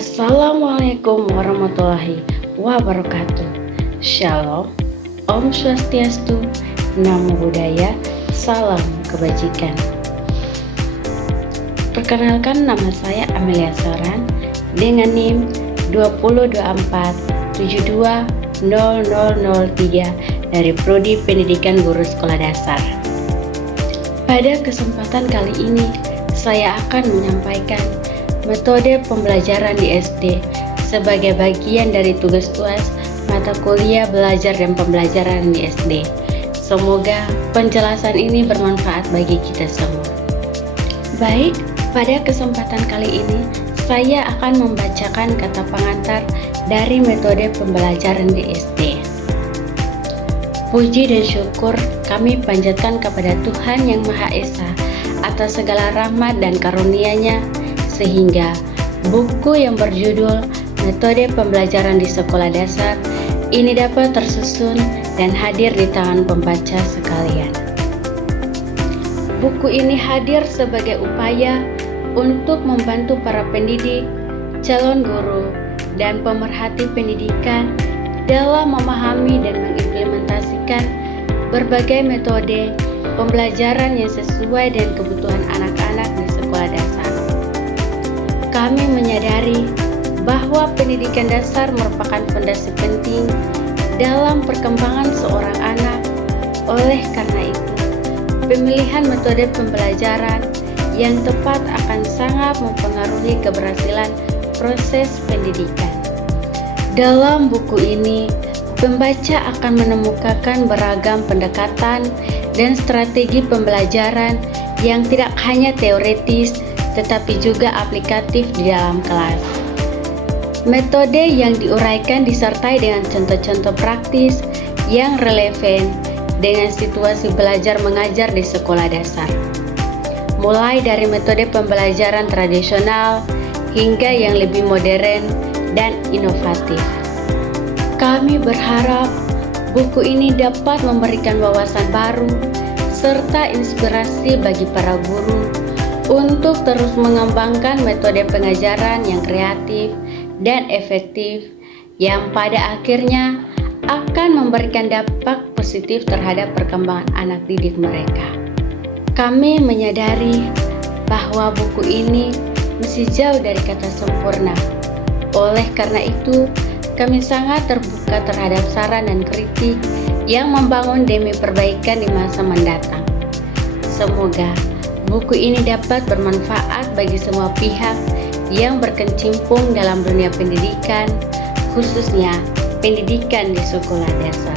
Assalamualaikum warahmatullahi wabarakatuh. Shalom, Om Swastiastu, Namo Buddhaya, Salam Kebajikan. Perkenalkan, nama saya Amelia Saran dengan NIM 2024720003 dari Prodi Pendidikan Guru Sekolah Dasar. Pada kesempatan kali ini, saya akan menyampaikan metode pembelajaran di SD sebagai bagian dari tugas UAS mata kuliah belajar dan pembelajaran di SD. Semoga penjelasan ini bermanfaat bagi kita semua. Baik, pada kesempatan kali ini saya akan membacakan kata pengantar dari metode pembelajaran di SD. Puji dan syukur kami panjatkan kepada Tuhan Yang Maha Esa atas segala rahmat dan karunia-Nya, sehingga buku yang berjudul Metode Pembelajaran di Sekolah Dasar ini dapat tersusun dan hadir di tangan pembaca sekalian. Buku ini hadir sebagai upaya untuk membantu para pendidik, calon guru, dan pemerhati pendidikan dalam memahami dan mengimplementasikan berbagai metode pembelajaran yang sesuai dengan kebutuhan anak-anak di sekolah dasar. Kami menyadari bahwa pendidikan dasar merupakan fondasi penting dalam perkembangan seorang anak. Oleh karena itu, pemilihan metode pembelajaran yang tepat akan sangat mempengaruhi keberhasilan proses pendidikan. Dalam buku ini, pembaca akan menemukan beragam pendekatan dan strategi pembelajaran yang tidak hanya teoretis tetapi juga aplikatif di dalam kelas. Metode yang diuraikan disertai dengan contoh-contoh praktis yang relevan dengan situasi belajar mengajar di sekolah dasar. Mulai dari metode pembelajaran tradisional hingga yang lebih modern dan inovatif. Kami berharap buku ini dapat memberikan wawasan baru serta inspirasi bagi para guru untuk terus mengembangkan metode pengajaran yang kreatif dan efektif yang pada akhirnya akan memberikan dampak positif terhadap perkembangan anak didik mereka. Kami menyadari bahwa buku ini masih jauh dari kata sempurna. Oleh karena itu, kami sangat terbuka terhadap saran dan kritik yang membangun demi perbaikan di masa mendatang. Semoga buku ini dapat bermanfaat bagi semua pihak yang berkecimpung dalam dunia pendidikan, khususnya pendidikan di sekolah dasar.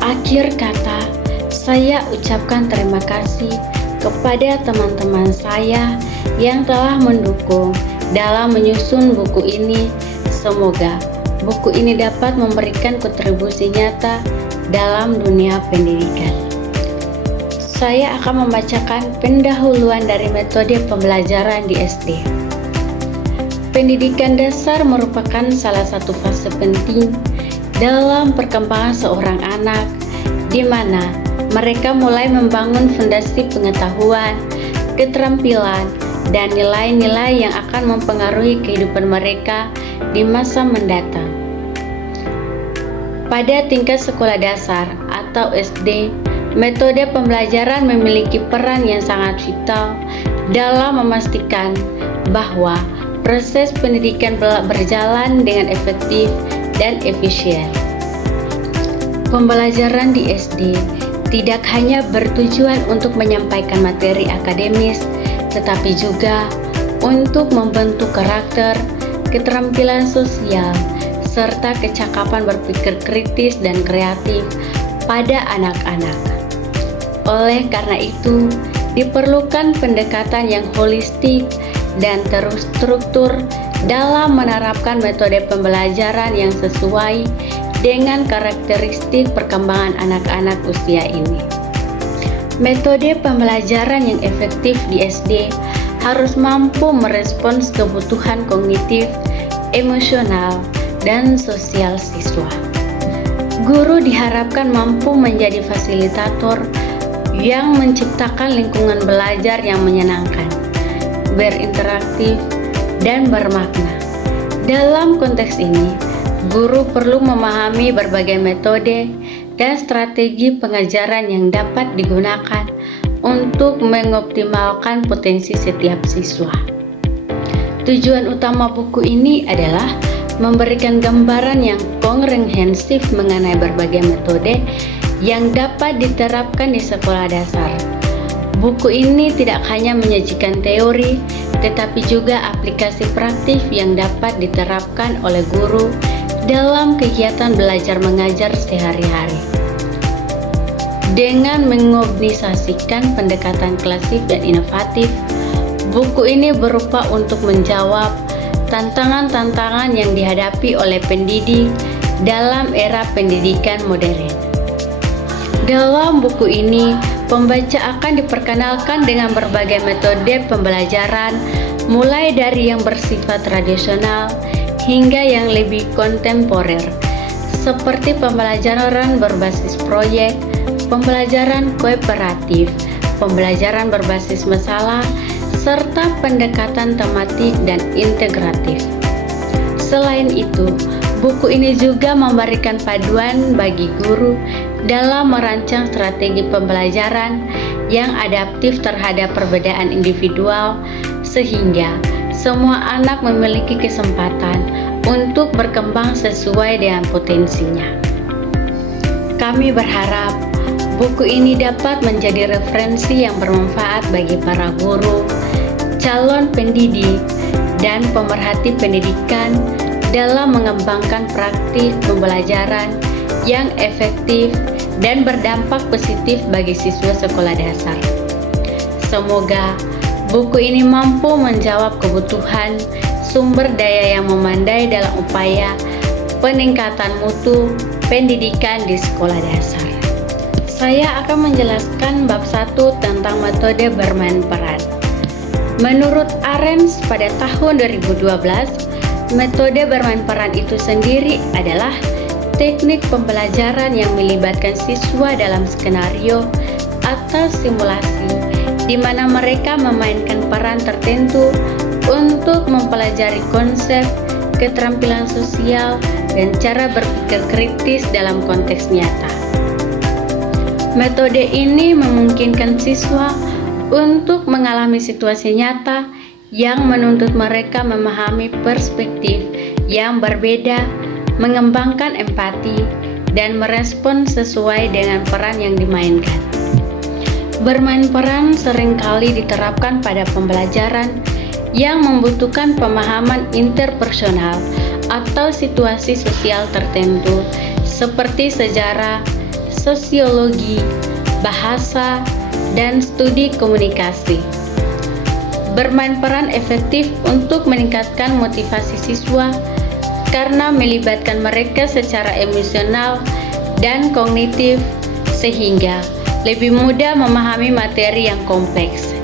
Akhir kata, saya ucapkan terima kasih kepada teman-teman saya yang telah mendukung dalam menyusun buku ini. Semoga buku ini dapat memberikan kontribusi nyata dalam dunia pendidikan. Saya akan membacakan pendahuluan dari metode pembelajaran di SD. Pendidikan dasar merupakan salah satu fase penting dalam perkembangan seorang anak, di mana mereka mulai membangun fondasi pengetahuan, keterampilan, dan nilai-nilai yang akan mempengaruhi kehidupan mereka di masa mendatang. Pada tingkat sekolah dasar atau SD, metode pembelajaran memiliki peran yang sangat vital dalam memastikan bahwa proses pendidikan berjalan dengan efektif dan efisien. Pembelajaran di SD tidak hanya bertujuan untuk menyampaikan materi akademis, tetapi juga untuk membentuk karakter, keterampilan sosial, serta kecakapan berpikir kritis dan kreatif pada anak-anak. Oleh karena itu, diperlukan pendekatan yang holistik dan terstruktur dalam menerapkan metode pembelajaran yang sesuai dengan karakteristik perkembangan anak-anak usia ini. Metode pembelajaran yang efektif di SD harus mampu merespons kebutuhan kognitif, emosional, dan sosial siswa. Guru diharapkan mampu menjadi fasilitator yang menciptakan lingkungan belajar yang menyenangkan, berinteraktif, dan bermakna. Dalam konteks ini, guru perlu memahami berbagai metode dan strategi pengajaran yang dapat digunakan untuk mengoptimalkan potensi setiap siswa. Tujuan utama buku ini adalah memberikan gambaran yang komprehensif mengenai berbagai metode yang dapat diterapkan di sekolah dasar. Buku ini tidak hanya menyajikan teori, tetapi juga aplikasi praktis yang dapat diterapkan oleh guru dalam kegiatan belajar mengajar sehari-hari. Dengan mengorganisasikan pendekatan klasik dan inovatif, buku ini berupa untuk menjawab tantangan-tantangan yang dihadapi oleh pendidik dalam era pendidikan modern. Dalam buku ini, pembaca akan diperkenalkan dengan berbagai metode pembelajaran, mulai dari yang bersifat tradisional hingga yang lebih kontemporer, seperti pembelajaran berbasis proyek, pembelajaran kooperatif, pembelajaran berbasis masalah, serta pendekatan tematik dan integratif. Selain itu, buku ini juga memberikan panduan bagi guru dalam merancang strategi pembelajaran yang adaptif terhadap perbedaan individual, sehingga semua anak memiliki kesempatan untuk berkembang sesuai dengan potensinya. Kami berharap buku ini dapat menjadi referensi yang bermanfaat bagi para guru, calon pendidik, dan pemerhati pendidikan dalam mengembangkan praktik pembelajaran yang efektif dan berdampak positif bagi siswa sekolah dasar. Semoga buku ini mampu menjawab kebutuhan sumber daya yang memadai dalam upaya peningkatan mutu pendidikan di sekolah dasar. Saya akan menjelaskan bab 1 tentang metode bermain peran. Menurut Arens pada tahun 2012, metode bermain peran itu sendiri adalah teknik pembelajaran yang melibatkan siswa dalam skenario atau simulasi, di mana mereka memainkan peran tertentu untuk mempelajari konsep, keterampilan sosial, dan cara berpikir kritis dalam konteks nyata. Metode ini memungkinkan siswa untuk mengalami situasi nyata yang menuntut mereka memahami perspektif yang berbeda, mengembangkan empati, dan merespon sesuai dengan peran yang dimainkan. Bermain peran seringkali diterapkan pada pembelajaran yang membutuhkan pemahaman interpersonal atau situasi sosial tertentu seperti sejarah, sosiologi, bahasa, dan studi komunikasi. Bermain peran efektif untuk meningkatkan motivasi siswa karena melibatkan mereka secara emosional dan kognitif sehingga lebih mudah memahami materi yang kompleks.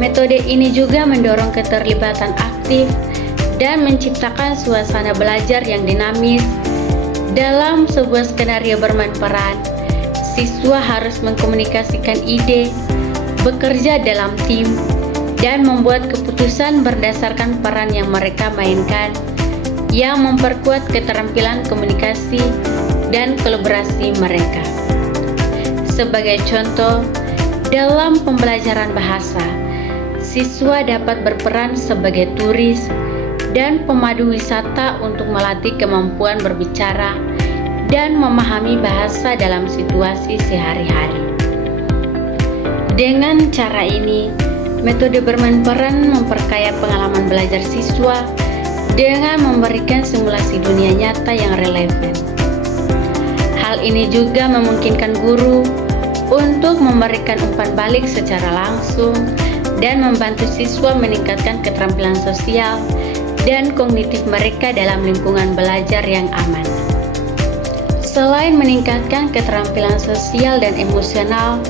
Metode ini juga mendorong keterlibatan aktif dan menciptakan suasana belajar yang dinamis. Dalam sebuah skenario bermain peran, siswa harus mengkomunikasikan ide, bekerja dalam tim, dan membuat keputusan berdasarkan peran yang mereka mainkan, yang memperkuat keterampilan komunikasi dan kolaborasi mereka. Sebagai contoh, dalam pembelajaran bahasa, siswa dapat berperan sebagai turis dan pemandu wisata untuk melatih kemampuan berbicara dan memahami bahasa dalam situasi sehari-hari. Dengan cara ini, metode bermain peran memperkaya pengalaman belajar siswa dengan memberikan simulasi dunia nyata yang relevan. Hal ini juga memungkinkan guru untuk memberikan umpan balik secara langsung dan membantu siswa meningkatkan keterampilan sosial dan kognitif mereka dalam lingkungan belajar yang aman. Selain meningkatkan keterampilan sosial dan emosional,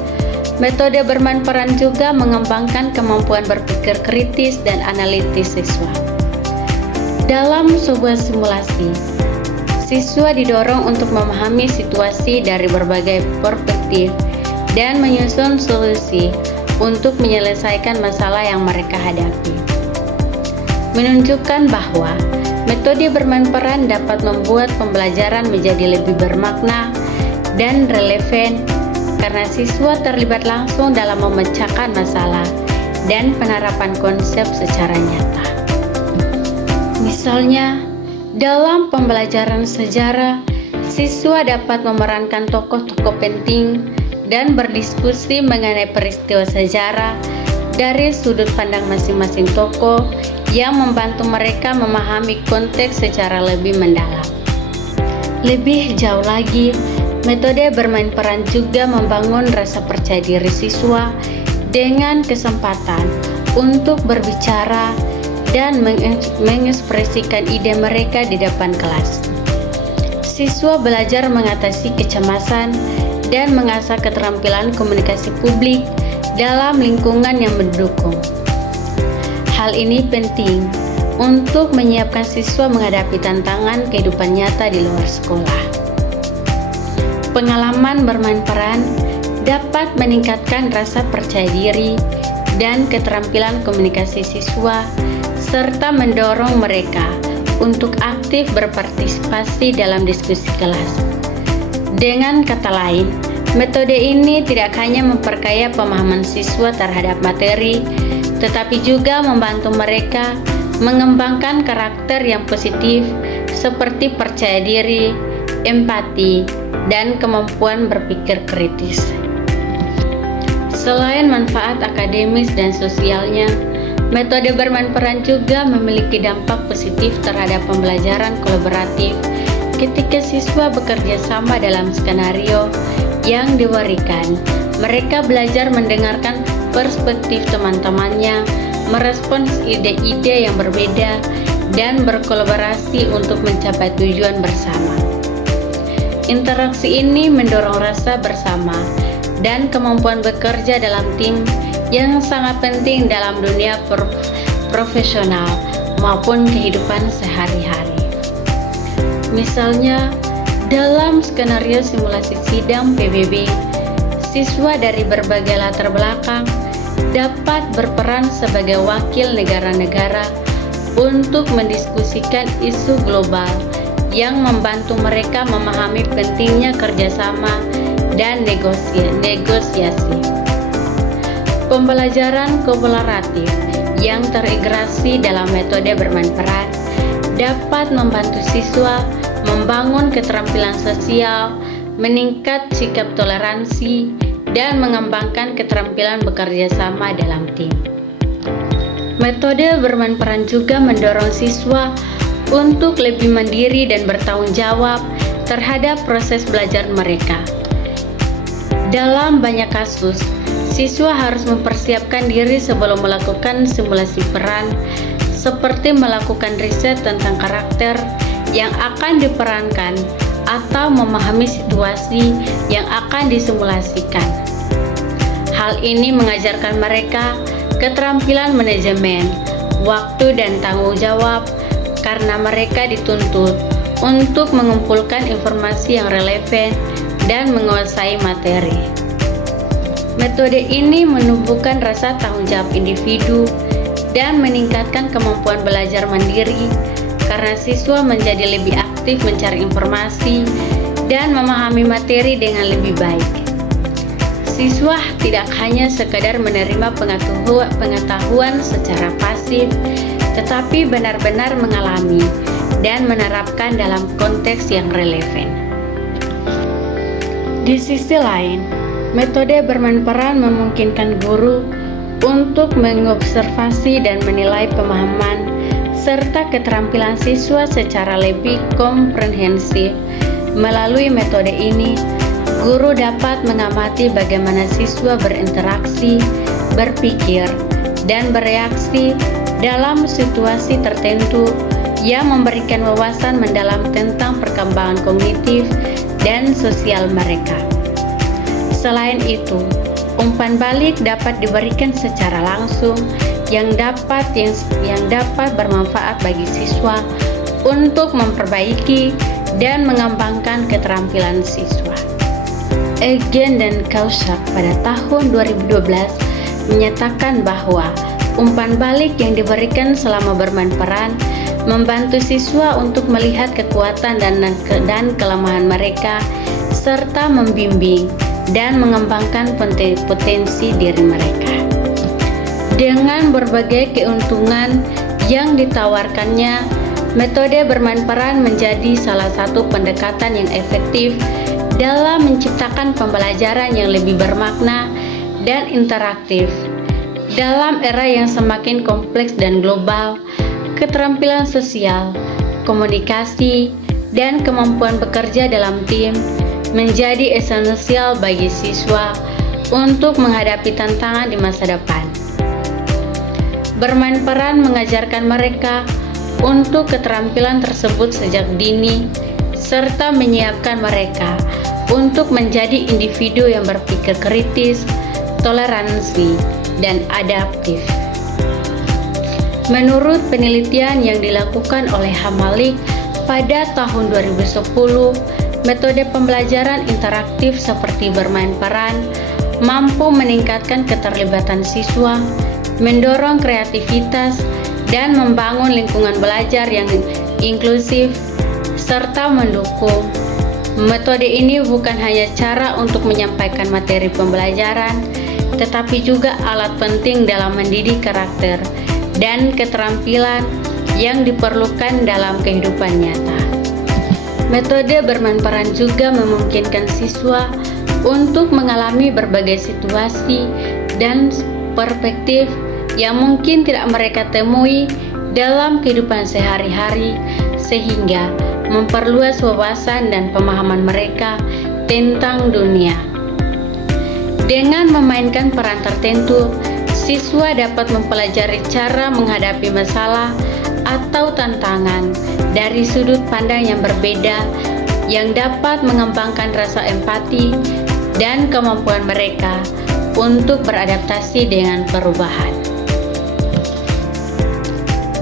metode bermain peran juga mengembangkan kemampuan berpikir kritis dan analitis siswa. Dalam sebuah simulasi, siswa didorong untuk memahami situasi dari berbagai perspektif dan menyusun solusi untuk menyelesaikan masalah yang mereka hadapi. menunjukkan bahwa metode bermain peran dapat membuat pembelajaran menjadi lebih bermakna dan relevan karena siswa terlibat langsung dalam memecahkan masalah dan penerapan konsep secara nyata. Misalnya, dalam pembelajaran sejarah, siswa dapat memerankan tokoh-tokoh penting dan berdiskusi mengenai peristiwa sejarah dari sudut pandang masing-masing tokoh yang membantu mereka memahami konteks secara lebih mendalam. Lebih jauh lagi, metode bermain peran juga membangun rasa percaya diri siswa dengan kesempatan untuk berbicara dan mengekspresikan ide mereka di depan kelas. Siswa belajar mengatasi kecemasan dan mengasah keterampilan komunikasi publik dalam lingkungan yang mendukung. Hal ini penting untuk menyiapkan siswa menghadapi tantangan kehidupan nyata di luar sekolah. Pengalaman bermain peran dapat meningkatkan rasa percaya diri dan keterampilan komunikasi siswa, serta mendorong mereka untuk aktif berpartisipasi dalam diskusi kelas. Dengan kata lain, metode ini tidak hanya memperkaya pemahaman siswa terhadap materi, tetapi juga membantu mereka mengembangkan karakter yang positif seperti percaya diri, empati, dan kemampuan berpikir kritis. Selain manfaat akademis dan sosialnya, metode bermain peran juga memiliki dampak positif terhadap pembelajaran kolaboratif ketika siswa bekerja sama dalam skenario yang diwarikan. Mereka belajar mendengarkan perspektif teman-temannya, merespons ide-ide yang berbeda, dan berkolaborasi untuk mencapai tujuan bersama. Interaksi ini mendorong rasa bersama dan kemampuan bekerja dalam tim yang sangat penting dalam dunia profesional maupun kehidupan sehari-hari. Misalnya, dalam skenario simulasi sidang PBB, siswa dari berbagai latar belakang dapat berperan sebagai wakil negara-negara untuk mendiskusikan isu global yang membantu mereka memahami pentingnya kerjasama dan negosiasi. Pembelajaran kolaboratif yang terintegrasi dalam metode bermain peran dapat membantu siswa membangun keterampilan sosial, meningkat sikap toleransi, dan mengembangkan keterampilan bekerja sama dalam tim. Metode bermain peran juga mendorong siswa untuk lebih mandiri dan bertanggung jawab terhadap proses belajar mereka. Dalam banyak kasus, siswa harus mempersiapkan diri sebelum melakukan simulasi peran, seperti melakukan riset tentang karakter yang akan diperankan atau memahami situasi yang akan disimulasikan. Hal ini mengajarkan mereka keterampilan manajemen waktu dan tanggung jawab karena mereka dituntut untuk mengumpulkan informasi yang relevan dan menguasai materi. Metode ini menumbuhkan rasa tanggung jawab individu dan meningkatkan kemampuan belajar mandiri karena siswa menjadi lebih aktif mencari informasi dan memahami materi dengan lebih baik. Siswa tidak hanya sekadar menerima pengetahuan secara pasif, tetapi benar-benar mengalami dan menerapkan dalam konteks yang relevan. Di sisi lain, metode bermain peran memungkinkan guru untuk mengobservasi dan menilai pemahaman serta keterampilan siswa secara lebih komprehensif. Melalui metode ini, guru dapat mengamati bagaimana siswa berinteraksi, berpikir, dan bereaksi dalam situasi tertentu yang memberikan wawasan mendalam tentang perkembangan kognitif dan sosial mereka. Selain itu, umpan balik dapat diberikan secara langsung yang dapat bermanfaat bagi siswa untuk memperbaiki dan mengembangkan keterampilan siswa. Egan dan Kaushak pada tahun 2012 menyatakan bahwa Umpan balik yang diberikan selama bermain peran membantu siswa untuk melihat kekuatan dan kelemahan mereka, serta membimbing dan mengembangkan potensi diri mereka. Dengan berbagai keuntungan yang ditawarkannya, metode bermain peran menjadi salah satu pendekatan yang efektif dalam menciptakan pembelajaran yang lebih bermakna dan interaktif. Dalam era yang semakin kompleks dan global, keterampilan sosial, komunikasi, dan kemampuan bekerja dalam tim menjadi esensial bagi siswa untuk menghadapi tantangan di masa depan. Bermain peran mengajarkan mereka untuk keterampilan tersebut sejak dini, serta menyiapkan mereka untuk menjadi individu yang berpikir kritis, toleransi, dan adaptif. Menurut penelitian yang dilakukan oleh Hamalik pada tahun 2010, metode pembelajaran interaktif seperti bermain peran mampu meningkatkan keterlibatan siswa, mendorong kreativitas, dan membangun lingkungan belajar yang inklusif serta mendukung. Metode ini bukan hanya cara untuk menyampaikan materi pembelajaran, tetapi juga alat penting dalam mendidik karakter dan keterampilan yang diperlukan dalam kehidupan nyata. Metode bermain peran juga memungkinkan siswa untuk mengalami berbagai situasi dan perspektif yang mungkin tidak mereka temui dalam kehidupan sehari-hari, sehingga memperluas wawasan dan pemahaman mereka tentang dunia. Dengan memainkan peran tertentu, siswa dapat mempelajari cara menghadapi masalah atau tantangan dari sudut pandang yang berbeda, yang dapat mengembangkan rasa empati dan kemampuan mereka untuk beradaptasi dengan perubahan.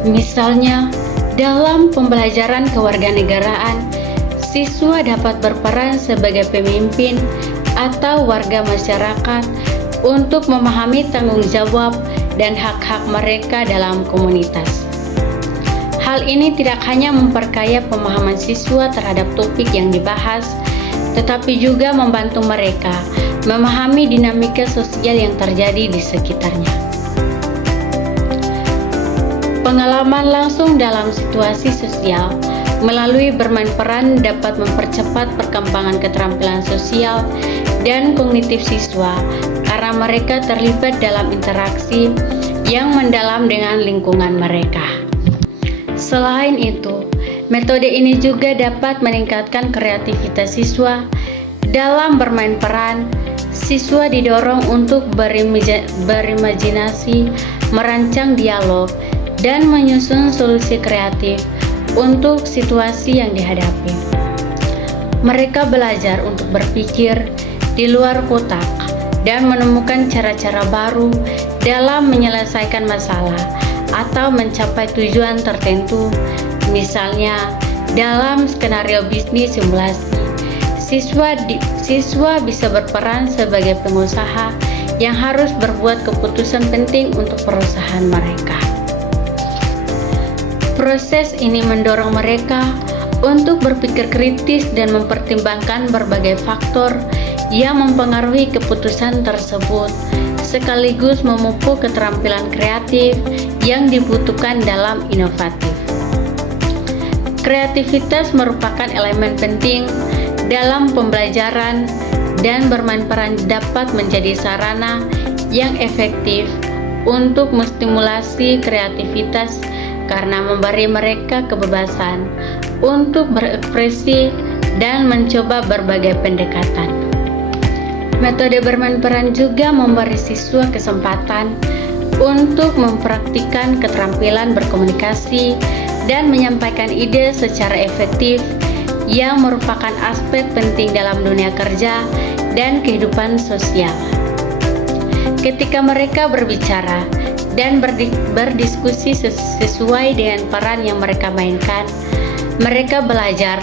Misalnya, dalam pembelajaran kewarganegaraan, siswa dapat berperan sebagai pemimpin atau warga masyarakat untuk memahami tanggung jawab dan hak-hak mereka dalam komunitas. Hal ini tidak hanya memperkaya pemahaman siswa terhadap topik yang dibahas, tetapi juga membantu mereka memahami dinamika sosial yang terjadi di sekitarnya. Pengalaman langsung dalam situasi sosial melalui bermain peran dapat mempercepat perkembangan keterampilan sosial dan kognitif siswa karena mereka terlibat dalam interaksi yang mendalam dengan lingkungan mereka. Selain itu, metode ini juga dapat meningkatkan kreativitas siswa. Dalam bermain peran, siswa didorong untuk berimajinasi, merancang dialog, dan menyusun solusi kreatif untuk situasi yang dihadapi. Mereka belajar untuk berpikir di luar kotak dan menemukan cara-cara baru dalam menyelesaikan masalah atau mencapai tujuan tertentu. Misalnya, dalam skenario bisnis simulasi, siswa bisa berperan sebagai pengusaha yang harus berbuat keputusan penting untuk perusahaan mereka. Proses ini mendorong mereka untuk berpikir kritis dan mempertimbangkan berbagai faktor yang mempengaruhi keputusan tersebut, sekaligus memupuk keterampilan kreatif yang dibutuhkan dalam inovatif. Kreativitas merupakan elemen penting dalam pembelajaran, dan bermain peran dapat menjadi sarana yang efektif untuk menstimulasi kreativitas karena memberi mereka kebebasan untuk berekspresi dan mencoba berbagai pendekatan. Metode bermain peran juga memberi siswa kesempatan untuk mempraktikkan keterampilan berkomunikasi dan menyampaikan ide secara efektif, yang merupakan aspek penting dalam dunia kerja dan kehidupan sosial. Ketika mereka berbicara dan berdiskusi sesuai dengan peran yang mereka mainkan, mereka belajar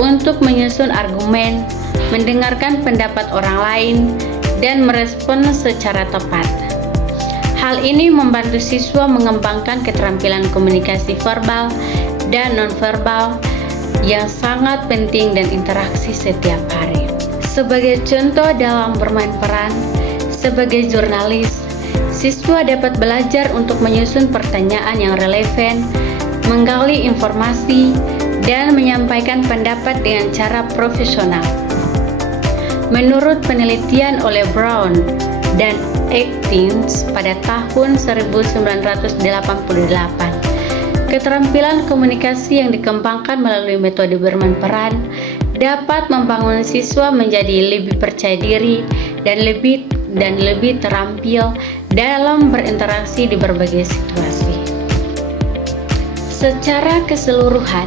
untuk menyusun argumen, mendengarkan pendapat orang lain, dan merespon secara tepat. Hal ini membantu siswa mengembangkan keterampilan komunikasi verbal dan nonverbal yang sangat penting dan interaksi setiap hari. Sebagai contoh dalam bermain peran, sebagai jurnalis, siswa dapat belajar untuk menyusun pertanyaan yang relevan, menggali informasi, dan menyampaikan pendapat dengan cara profesional. Menurut penelitian oleh Brown dan Atkins pada tahun 1988, keterampilan komunikasi yang dikembangkan melalui metode bermain peran dapat membangun siswa menjadi lebih percaya diri dan lebih terampil dalam berinteraksi di berbagai situasi. Secara keseluruhan,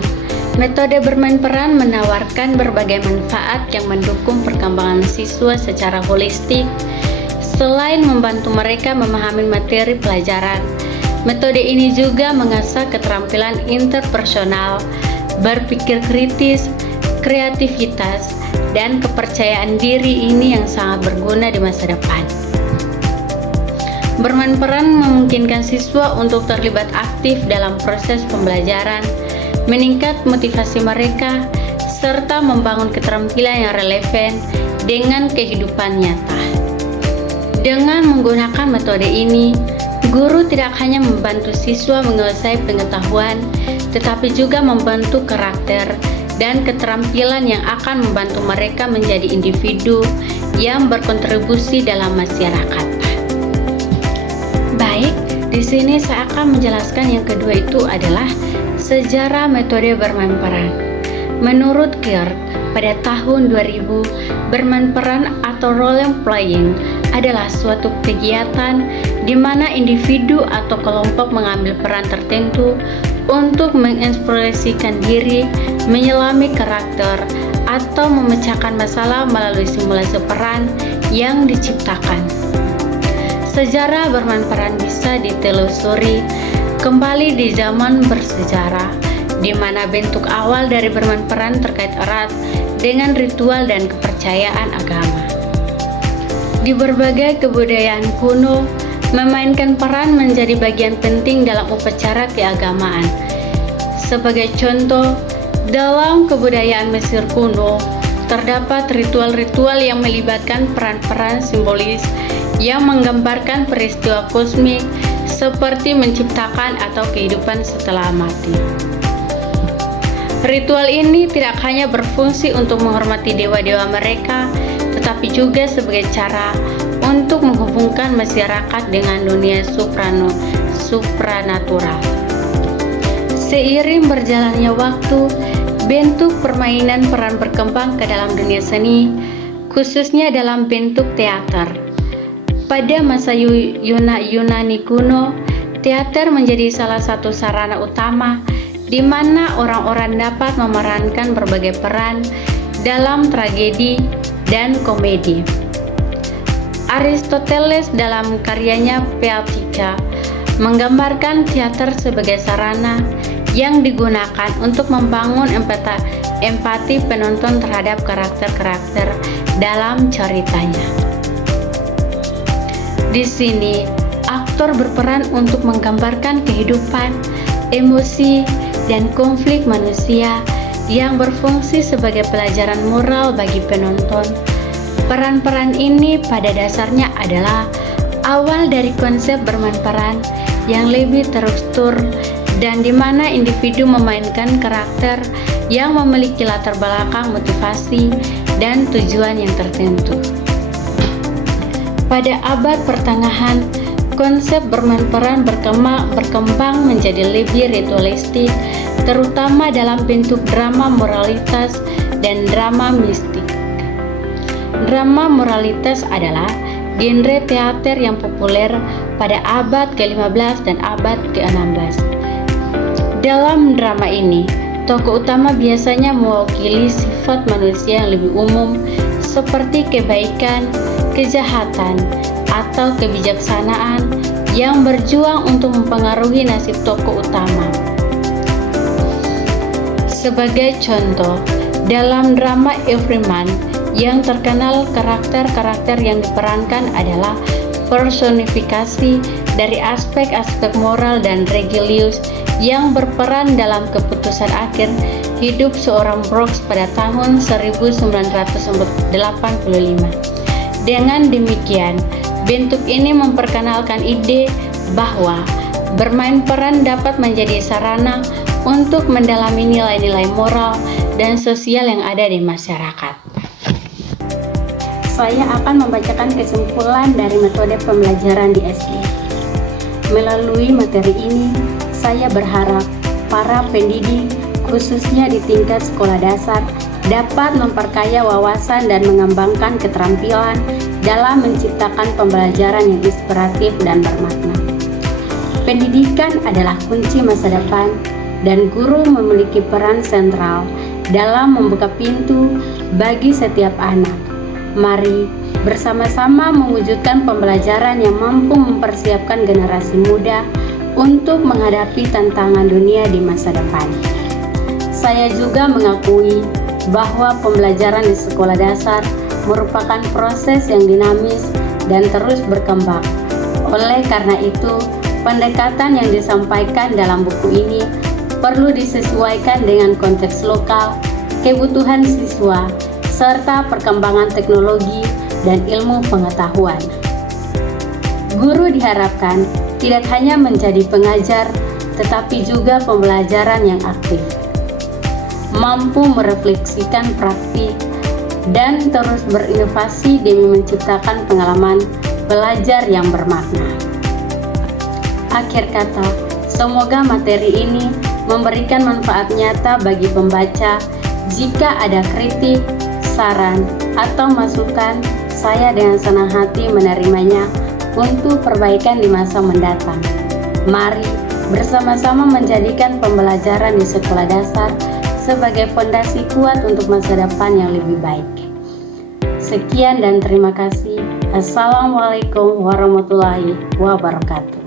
metode bermain peran menawarkan berbagai manfaat yang mendukung perkembangan siswa secara holistik. Selain membantu mereka memahami materi pelajaran, metode ini juga mengasah keterampilan interpersonal, berpikir kritis, kreativitas, dan kepercayaan diri ini yang sangat berguna di masa depan. Bermain peran memungkinkan siswa untuk terlibat aktif dalam proses pembelajaran, meningkat motivasi mereka, serta membangun keterampilan yang relevan dengan kehidupan nyata. Dengan menggunakan metode ini, guru tidak hanya membantu siswa menguasai pengetahuan, tetapi juga membentuk karakter dan keterampilan yang akan membantu mereka menjadi individu yang berkontribusi dalam masyarakat. Baik, di sini saya akan menjelaskan yang kedua itu adalah sejarah metode bermain peran. Menurut Kirk, pada tahun 2000, bermain peran atau role playing adalah suatu kegiatan di mana individu atau kelompok mengambil peran tertentu untuk mengekspresikan diri, menyelami karakter, atau memecahkan masalah melalui simulasi peran yang diciptakan. Sejarah bermain peran bisa ditelusuri kembali di zaman bersejarah, di mana bentuk awal dari bermain peran terkait erat dengan ritual dan kepercayaan agama. Di berbagai kebudayaan kuno, memainkan peran menjadi bagian penting dalam upacara keagamaan. Sebagai contoh, dalam kebudayaan Mesir kuno, terdapat ritual-ritual yang melibatkan peran-peran simbolis yang menggambarkan peristiwa kosmik seperti menciptakan atau kehidupan setelah mati. Ritual ini tidak hanya berfungsi untuk menghormati dewa-dewa mereka, tetapi juga sebagai cara untuk menghubungkan masyarakat dengan dunia supranatural. Seiring berjalannya waktu, bentuk permainan peran berkembang ke dalam dunia seni, khususnya dalam bentuk teater. Pada masa Yunani kuno, teater menjadi salah satu sarana utama di mana orang-orang dapat memerankan berbagai peran dalam tragedi dan komedi. Aristoteles dalam karyanya Poetica menggambarkan teater sebagai sarana yang digunakan untuk membangun empati penonton terhadap karakter-karakter dalam ceritanya. Di sini, aktor berperan untuk menggambarkan kehidupan, emosi, dan konflik manusia yang berfungsi sebagai pelajaran moral bagi penonton. Peran-peran ini pada dasarnya adalah awal dari konsep bermain peran yang lebih terstruktur dan di mana individu memainkan karakter yang memiliki latar belakang motivasi dan tujuan yang tertentu. Pada abad pertengahan, konsep bermain peran berkembang menjadi lebih ritualistik, terutama dalam bentuk drama moralitas dan drama mistik. Drama moralitas adalah genre teater yang populer pada abad ke-15 dan abad ke-16. Dalam drama ini, tokoh utama biasanya mewakili sifat manusia yang lebih umum seperti kebaikan, kejahatan, atau kebijaksanaan yang berjuang untuk mempengaruhi nasib tokoh utama. Sebagai contoh, dalam drama Everyman yang terkenal, karakter-karakter yang diperankan adalah personifikasi dari aspek-aspek moral dan religius yang berperan dalam keputusan akhir hidup seorang Brooks pada tahun 1985. Dengan demikian, bentuk ini memperkenalkan ide bahwa bermain peran dapat menjadi sarana untuk mendalami nilai-nilai moral dan sosial yang ada di masyarakat. Saya akan membacakan kesimpulan dari metode pembelajaran di SD. Melalui materi ini, saya berharap para pendidik, khususnya di tingkat sekolah dasar, dapat memperkaya wawasan dan mengembangkan keterampilan dalam menciptakan pembelajaran yang inspiratif dan bermakna. Pendidikan adalah kunci masa depan, dan guru memiliki peran sentral dalam membuka pintu bagi setiap anak. Mari bersama-sama mewujudkan pembelajaran yang mampu mempersiapkan generasi muda untuk menghadapi tantangan dunia di masa depan. Saya juga mengakui bahwa pembelajaran di sekolah dasar merupakan proses yang dinamis dan terus berkembang. Oleh karena itu, pendekatan yang disampaikan dalam buku ini perlu disesuaikan dengan konteks lokal, kebutuhan siswa, serta perkembangan teknologi dan ilmu pengetahuan. Guru diharapkan tidak hanya menjadi pengajar, tetapi juga pembelajaran yang aktif, mampu merefleksikan praktik, dan terus berinovasi demi menciptakan pengalaman belajar yang bermakna. Akhir kata, semoga materi ini memberikan manfaat nyata bagi pembaca. Jika ada kritik, saran, atau masukan, saya dengan senang hati menerimanya untuk perbaikan di masa mendatang. Mari bersama-sama menjadikan pembelajaran di sekolah dasar sebagai fondasi kuat untuk masa depan yang lebih baik. Sekian dan terima kasih. Assalamualaikum warahmatullahi wabarakatuh.